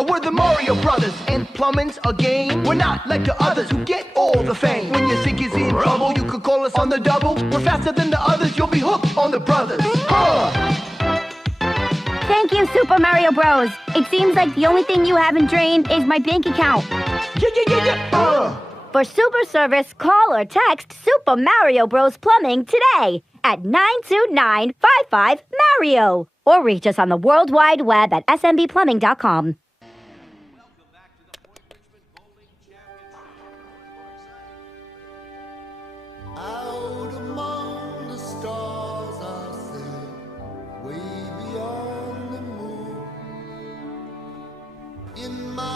We're the Mario Brothers, and plumbing's a game. We're not like the others who get all the fame. When your sink is in trouble, you could call us on the double. We're faster than the others, you'll be hooked on the brothers. Thank you, Super Mario Bros. It seems like the only thing you haven't drained is my bank account. For super service, call or text Super Mario Bros. Plumbing today at 929-55-MARIO. Or reach us on the World Wide Web at smbplumbing.com. Out among the stars I sail, way beyond the moon. In my